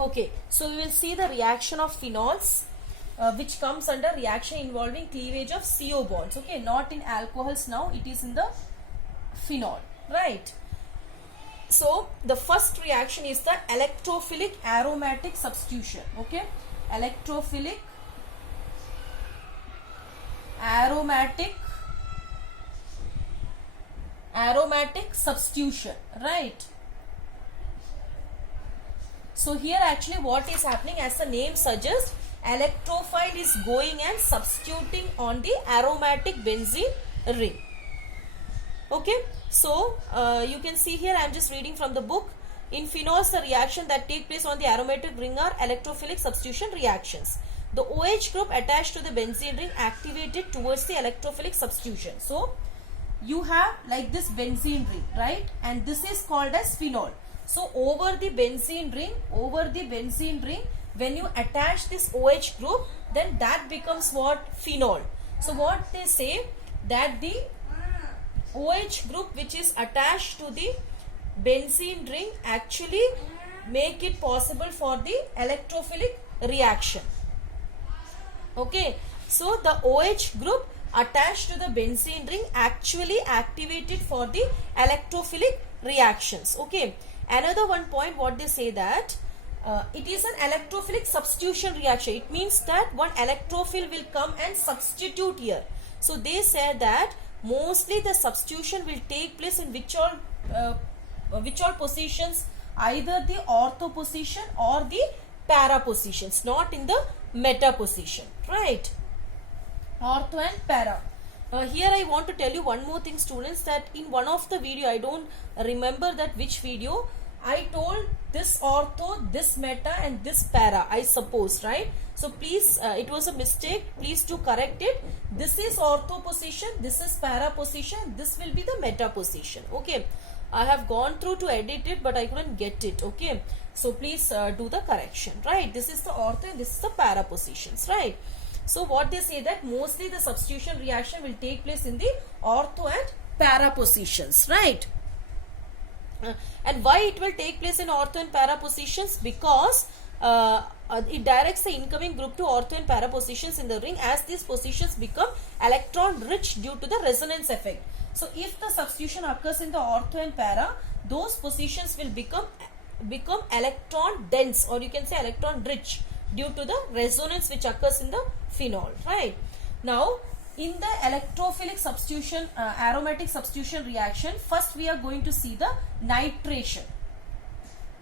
Okay, so we will see the reaction of phenols, which comes under reaction involving cleavage of CO bonds. Okay, not in alcohols now, it is in the phenol, right? So the first reaction is the electrophilic aromatic substitution. Okay, electrophilic aromatic substitution, right? So here actually what is happening, as the name suggests, electrophile is going and substituting on the aromatic benzene ring. Okay, so you can see here I am just reading from the book. In phenols, the reaction that take place on the aromatic ring are electrophilic substitution reactions. The OH group attached to the benzene ring activated towards the electrophilic substitution. So you have like this benzene ring, right? And this is called as phenol. So over the benzene ring, when you attach this OH group, then that becomes what? Phenol. So what they say, that the OH group which is attached to the benzene ring actually make it possible for the electrophilic reaction. Okay, so the OH group attached to the benzene ring actually activated for the electrophilic reactions. Okay, another one point what they say, that it is an electrophilic substitution reaction. It means that one electrophile will come and substitute here. So they say that mostly the substitution will take place in which all positions, either the ortho position or the para positions, not in the meta position, right? Ortho and para. Here I want to tell you one more thing, students, that in one of the video, I don't remember that which video, I told this ortho, this meta and this para, I suppose, right? So please, it was a mistake, please do correct it. This is ortho position, this is para position, this will be the meta position. Okay, I have gone through to edit it, but I couldn't get it. Okay, so please do the correction, right? This is the ortho and this is the para positions, right? So what they say, that mostly the substitution reaction will take place in the ortho and para positions, right? And why it will take place in ortho and para positions? Because it directs the incoming group to ortho and para positions in the ring, as these positions become electron rich due to the resonance effect. So if the substitution occurs in the ortho and para, those positions will become electron dense, or you can say electron rich, due to the resonance which occurs in the phenol, right? Now in the electrophilic substitution, aromatic substitution reaction, first we are going to see the nitration.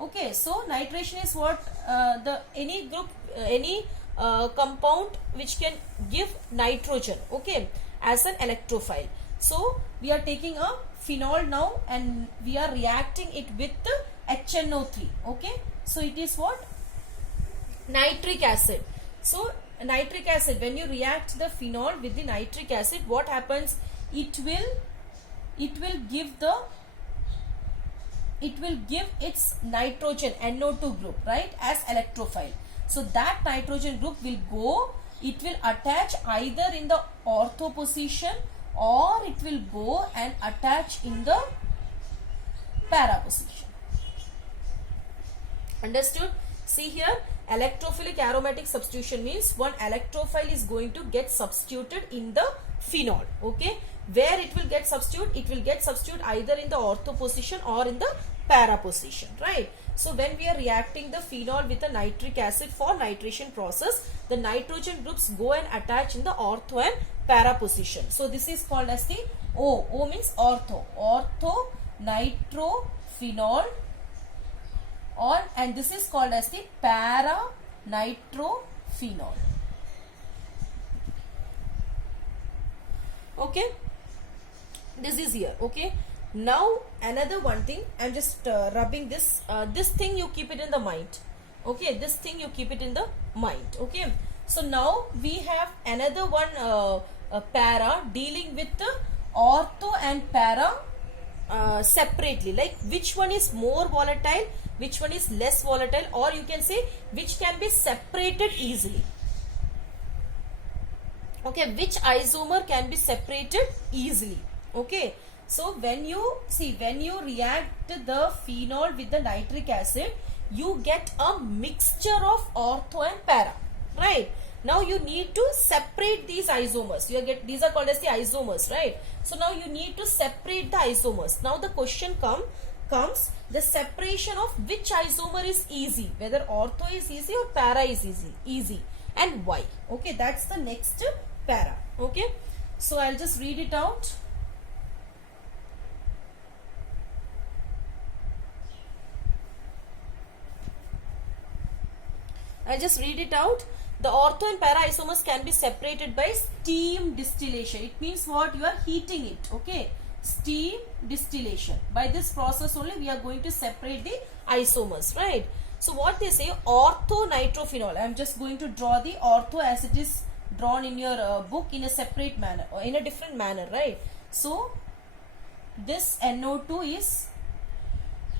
Okay, so nitration is what? Any compound which can give nitrogen, okay, as an electrophile. So we are taking a phenol now and we are reacting it with the HNO3. Okay, so it is what? Nitric acid. So nitric acid, when you react the phenol with the nitric acid, what happens? It will give its nitrogen, NO2 group, right, as electrophile. So that nitrogen group will go, it will attach either in the ortho position or it will go and attach in the para position. Understood? See here, electrophilic aromatic substitution means one electrophile is going to get substituted in the phenol. Okay, where it will get substituted? It will get substituted either in the ortho position or in the para position, right? So when we are reacting the phenol with the nitric acid for nitration process, the nitrogen groups go and attach in the ortho and para position. So this is called as the O. O means ortho. Ortho nitrophenol, or and this is called as the para nitrophenol. Okay, this is here. Okay, now another one thing, I'm just rubbing this this thing, you keep it in the mind. Okay, this thing you keep it in the mind. Okay, so now we have another one para dealing with the ortho and para separately, like which one is more volatile, which one is less volatile, or you can say which can be separated easily. Okay, which isomer can be separated easily. Okay, so when you react the phenol with the nitric acid, you get a mixture of ortho and para, right? Now you need to separate these isomers. These are called as the isomers, right? So now you need to separate the isomers. Now the question comes the separation of which isomer is easy, whether ortho is easy or para is easy, and why. Okay, that's the next para. Okay, so I'll just read it out. I'll just read it out. The ortho and para isomers can be separated by steam distillation. It means what? You are heating it. Okay, steam distillation. By this process only we are going to separate the isomers, right? So what they say, ortho nitrophenol. I am just going to draw the ortho as it is drawn in your book in a separate manner or in a different manner, right? So this NO2 is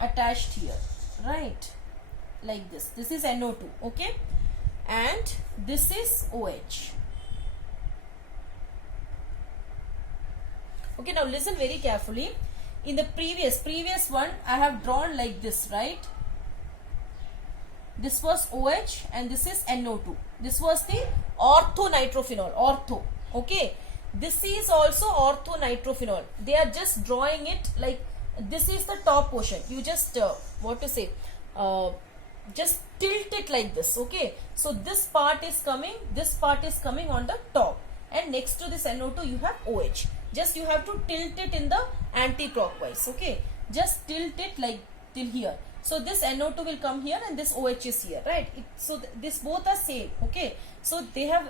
attached here, right? Like this. This is NO2, okay? And this is OH. Okay, now listen very carefully. In the previous one, I have drawn like this, right? This was OH and this is NO2. This was the orthonitrophenol, ortho. Okay, this is also orthonitrophenol. They are just drawing it like this is the top portion. You just just tilt it like this. Okay, so this part is coming on the top, and next to this NO2 you have OH. Just you have to tilt it in the anti-clockwise. Okay, just tilt it like till here. So this NO2 will come here and this OH is here, right? So this both are same. Okay, so they have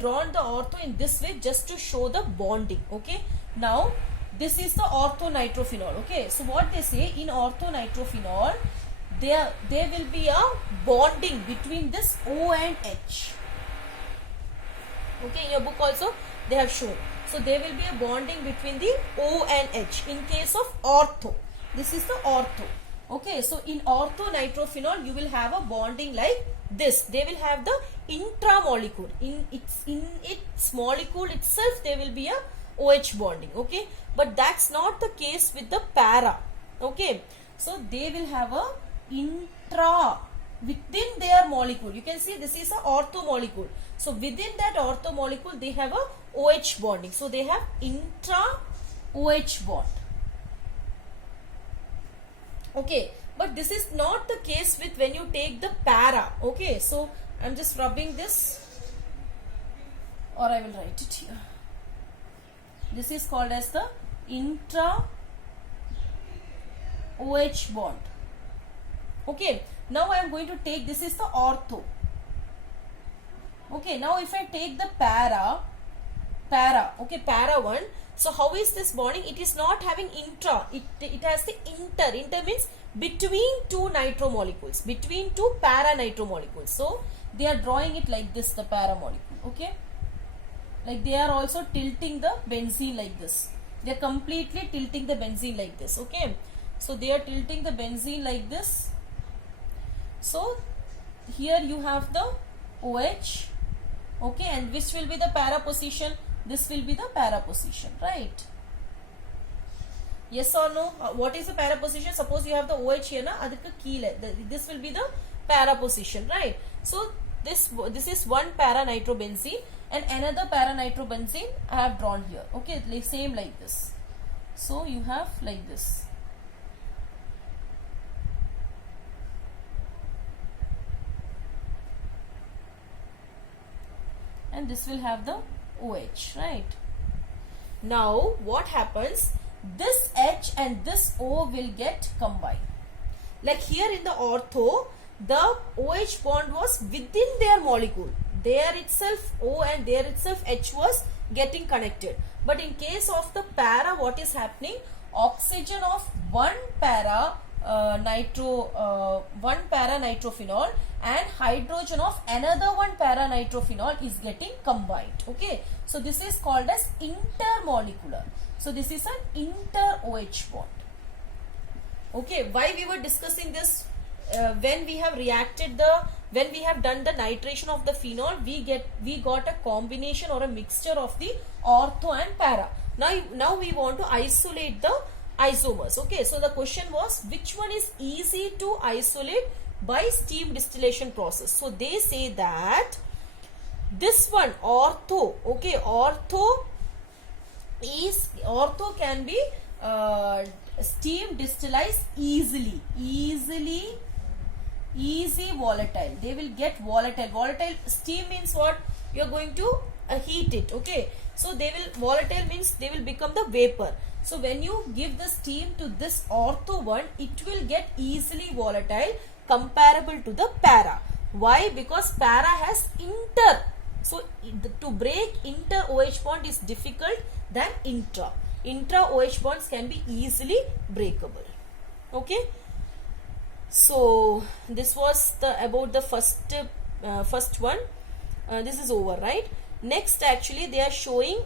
drawn the ortho in this way just to show the bonding. Okay, now this is the orthonitrophenol. Okay, so what they say, in orthonitrophenol there will be a bonding between this O and H. Okay, in your book also they have shown. So there will be a bonding between the O and H in case of ortho. This is the ortho. Okay, so in orthonitrophenol you will have a bonding like this. They will have the intramolecule. In its molecule itself there will be a OH bonding. Okay, but that's not the case with the para. Okay, so they will have a intra within their molecule. You can see this is a ortho molecule. So within that ortho molecule they have a OH bonding. So they have intra OH bond. Okay, but this is not the case with when you take the para. Okay, so I'm just rubbing this, or I will write it here. This is called as the intra OH bond. Okay, now I am going to take, this is the ortho. Okay, now if I take the para, okay, para one. So how is this bonding? It is not having intra. It has the inter. Inter means between two nitro molecules, between two para nitro molecules. So they are drawing it like this, the para molecule. Okay, like they are also tilting the benzene like this. They are completely tilting the benzene like this. Okay, so they are tilting the benzene like this. So here you have the OH. Okay, and which will be the para position? This will be the para position, right? Yes or no? What is the para position? Suppose you have the OH here, na? This will be the para position, right? So this is one para nitrobenzene and another para nitrobenzene I have drawn here. Okay, like same like this. So you have like this. And this will have the OH, right? Now what happens? This H and this O will get combined. Like here in the ortho, the OH bond was within their molecule. There itself O and there itself H was getting connected. But in case of the para, what is happening? Oxygen of one para nitrophenol and hydrogen of another one para nitrophenol is getting combined. Okay, so this is called as intermolecular. So this is an inter-OH bond. Okay, why we were discussing this? When we have done the nitration of the phenol, we got a combination or a mixture of the ortho and para. Now we want to isolate the isomers. Okay, so the question was, which one is easy to isolate by steam distillation process. So they say that this one ortho, okay, ortho can be steam distillized easily, easy volatile. They will get volatile. Steam means what? You are going to heat it, okay. So they will, volatile means they will become the vapor. So when you give the steam to this ortho one, it will get easily volatile comparable to the para. Why? Because para has inter. So to break inter OH bond is difficult than intra. Intra OH bonds can be easily breakable. Okay. So this was about the first one. This is over, right? Next, actually, they are showing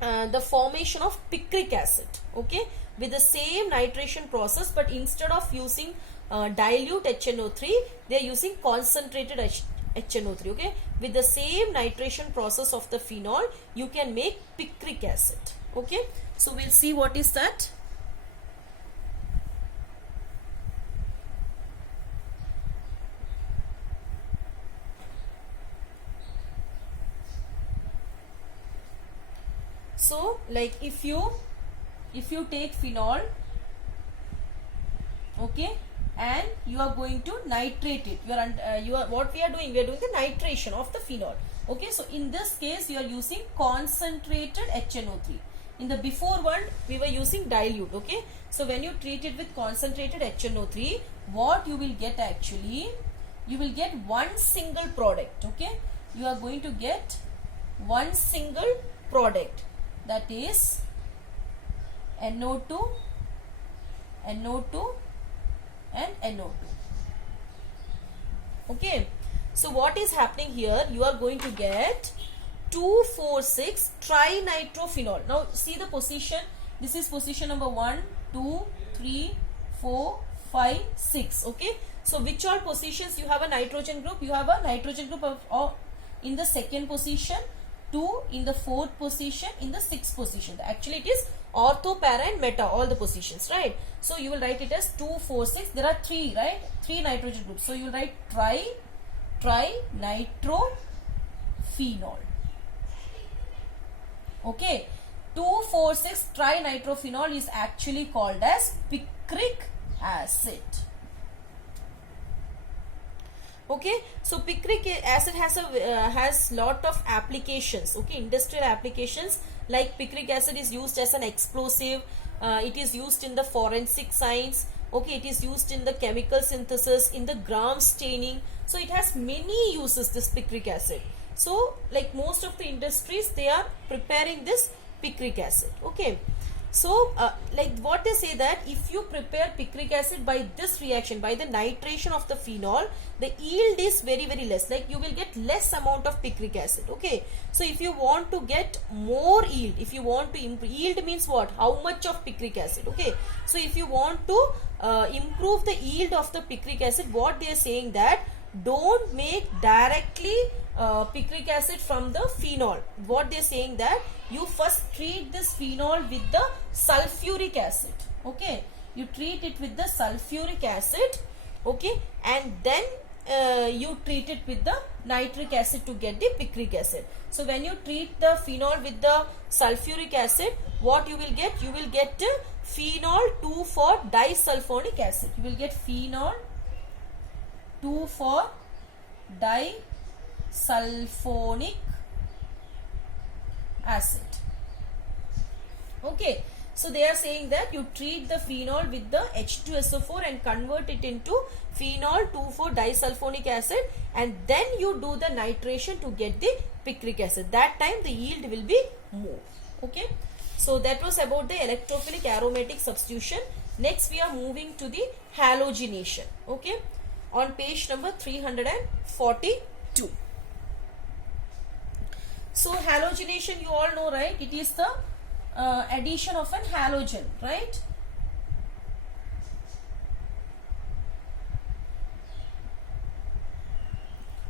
the formation of picric acid, okay, with the same nitration process, but instead of using dilute HNO3, they are using concentrated HNO3, okay. With the same nitration process of the phenol, you can make picric acid, okay. So we'll see what is that. So like if you take phenol, okay, and you are going to nitrate it, what we are doing the nitration of the phenol, okay. So in this case you are using concentrated HNO3. In the before one we were using dilute, okay. So when you treat it with concentrated HNO3, what you will get, actually you will get one single product, okay. You are going to get one single product, that is NO2 and NO2. Okay. So what is happening here? You are going to get 2,4,6 trinitrophenol. Now see the position. This is position number 1, 2, 3, 4, 5, 6. Okay. So which all positions you have a nitrogen group? You have a nitrogen group of in the second position, 2 in the fourth position, in the sixth position. Actually it is ortho, para and meta, all the positions, right? So you will write it as 2, 4, 6. There are 3, right? 3 nitrogen groups. So you will write trinitrophenol. Okay. 2, 4, 6 trinitrophenol is actually called as picric acid. Okay, so picric acid has lot of applications, okay, industrial applications. Like picric acid is used as an explosive, it is used in the forensic science, okay, it is used in the chemical synthesis, in the gram staining. So it has many uses, this picric acid. So like most of the industries, they are preparing this picric acid, okay. So like what they say, that if you prepare picric acid by this reaction, by the nitration of the phenol, the yield is very less, like you will get less amount of picric acid, okay. So if you want to get more yield, if you want to improve, yield means what, how much of picric acid, okay. So if you want to improve the yield of the picric acid, what they are saying, that don't make directly picric acid from the phenol. What they are saying, that you first treat this phenol with the sulfuric acid, okay. You treat it with the sulfuric acid, okay, and then you treat it with the nitric acid to get the picric acid. So when you treat the phenol with the sulfuric acid, what you will get? You will get phenol 2,4-disulfonic acid. You will get phenol 2,4-disulfonic acid. Okay. So they are saying that you treat the phenol with the H2SO4 and convert it into phenol 2,4-disulfonic acid, and then you do the nitration to get the picric acid. That time the yield will be more. Okay. So that was about the electrophilic aromatic substitution. Next we are moving to the halogenation. Okay. On page number 342. So halogenation, you all know, right? It is the addition of an halogen, right?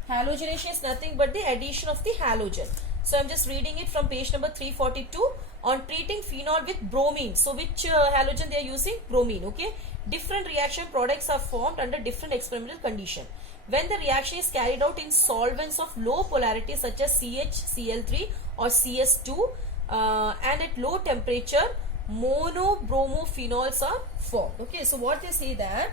Halogenation is nothing but the addition of the halogen. So I am just reading it from page number 342. On treating phenol with bromine. So which halogen they are using? Bromine, okay. Different reaction products are formed under different experimental condition. When the reaction is carried out in solvents of low polarity such as CHCl3 or CS2 and at low temperature, monobromophenol are formed. Okay, so what they say that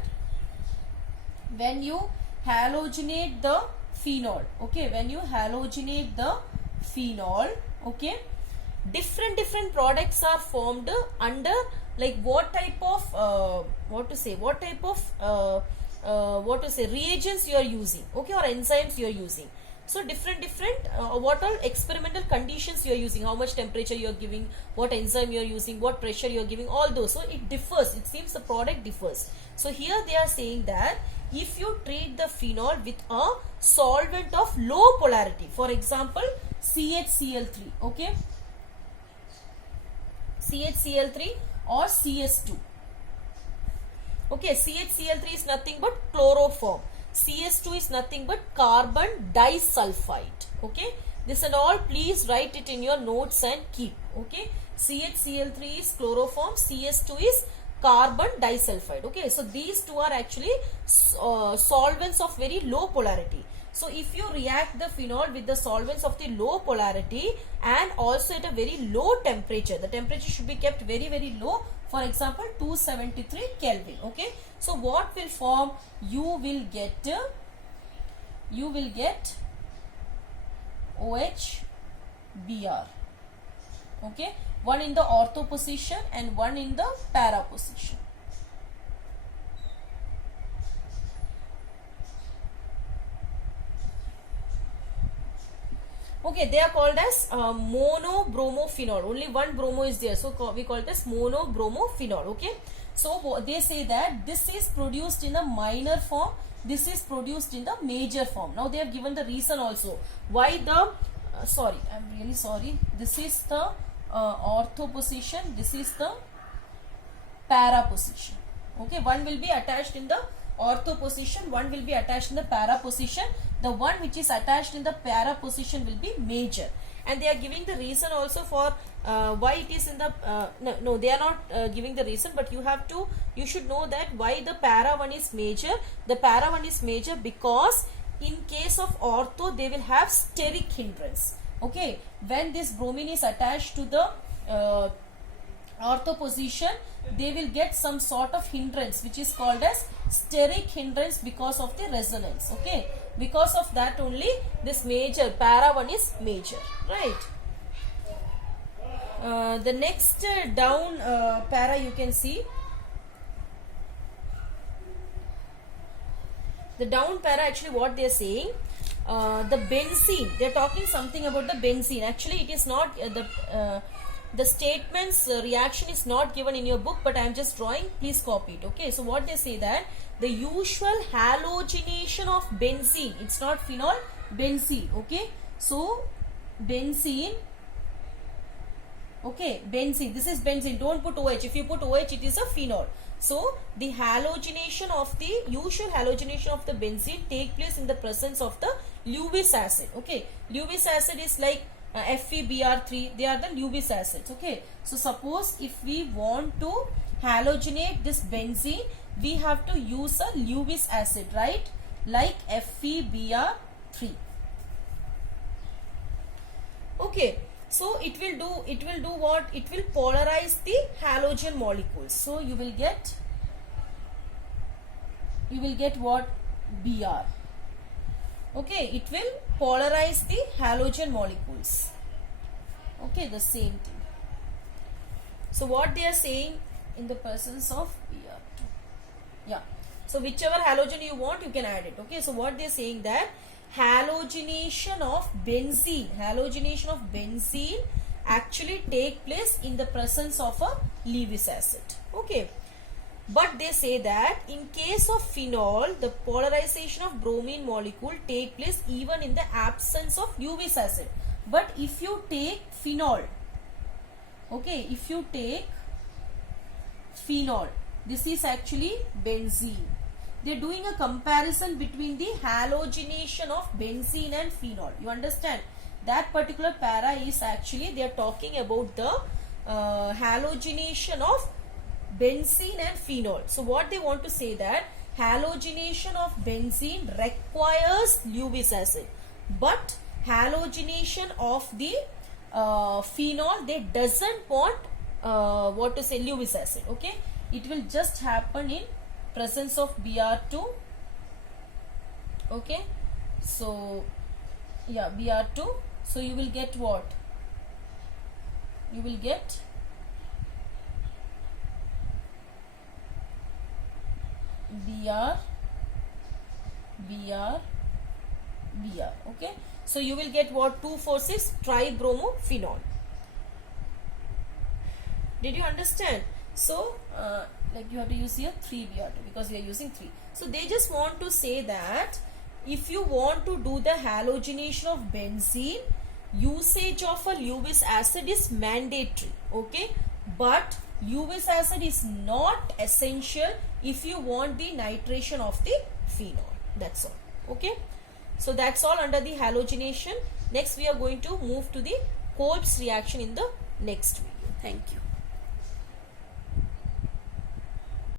when you halogenate the phenol, okay, when you halogenate the phenol, okay, different products are formed under, like, what type of reagents you are using, okay, or enzymes you are using. So different what all experimental conditions you are using, how much temperature you are giving, what enzyme you are using, what pressure you are giving, all those. So it differs, it seems the product differs. So here they are saying that if you treat the phenol with a solvent of low polarity, for example CHCl3, okay, CHCl3 or CS2, okay, CHCl3 is nothing but chloroform, CS2 is nothing but carbon disulfide, okay, this and all please write it in your notes and keep, okay, CHCl3 is chloroform, CS2 is carbon disulfide, okay. So these two are actually solvents of very low polarity. So if you react the phenol with the solvents of the low polarity and also at a very low temperature, the temperature should be kept very low, for example 273 Kelvin, okay. So what will form? You will get OHBr, okay, one in the ortho position and one in the para position. Okay, they are called as monobromophenol. Only one bromo is there, so we call it as monobromophenol, okay. So they say that this is produced in a minor form, this is produced in the major form. Now they have given the reason also why the sorry, I'm really sorry, this is the ortho position, this is the para position, okay. One will be attached in the ortho position, one will be attached in the para position. The one which is attached in the para position will be major, and they are giving the reason also for why it is in the no, they are not giving the reason, but you should know that why the para one is major. The para one is major because in case of ortho they will have steric hindrance, okay. When this bromine is attached to the ortho position, they will get some sort of hindrance which is called as steric hindrance because of the resonance, okay. Because of that only this major para one is major, right. The next down para you can see, the down para, actually what they are saying, the benzene, they are talking something about the benzene. Actually it is not the statements reaction is not given in your book, but I am just drawing, please copy it, okay. So what they say that the usual halogenation of benzene, it's not phenol, benzene, okay. So benzene, okay, benzene, this is benzene, don't put OH. If you put OH it is a phenol. So the halogenation of the usual halogenation of the benzene take place in the presence of the Lewis acid, okay. Lewis acid is like FeBr3, they are the Lewis acids, okay. So suppose if we want to halogenate this benzene, we have to use a Lewis acid, right, like FeBr3, okay. So it will do what? It will polarize the halogen molecules. So you will get what? Br, okay. It will polarize the halogen molecules, okay, the same thing. So what they are saying, in the presence of Br2, yeah. So whichever halogen you want, you can add it, okay. So what they are saying that halogenation of benzene actually take place in the presence of a Lewis acid, okay. But they say that in case of phenol, the polarization of bromine molecule take place even in the absence of Lewis acid. But if you take phenol, okay, if you take phenol, this is actually benzene. They are doing a comparison between the halogenation of benzene and phenol. You understand? That particular para is actually, they are talking about the halogenation of benzene and phenol. So what they want to say that halogenation of benzene requires Lewis acid, but halogenation of the phenol, they doesn't want Lewis acid. Okay, it will just happen in presence of Br2. Okay, so yeah, Br2. So you will get what? You will get Br. Okay, so you will get what? 2,4,6 tribromophenol. Did you understand? So like you have to use here 3Br2 because we are using 3. So they just want to say that if you want to do the halogenation of benzene, usage of a Lewis acid is mandatory. Okay, but Lewis acid is not essential if you want the nitration of the phenol. That's all. Okay, so that's all under the halogenation. Next we are going to move to the Kolb's reaction in the next video. Thank you.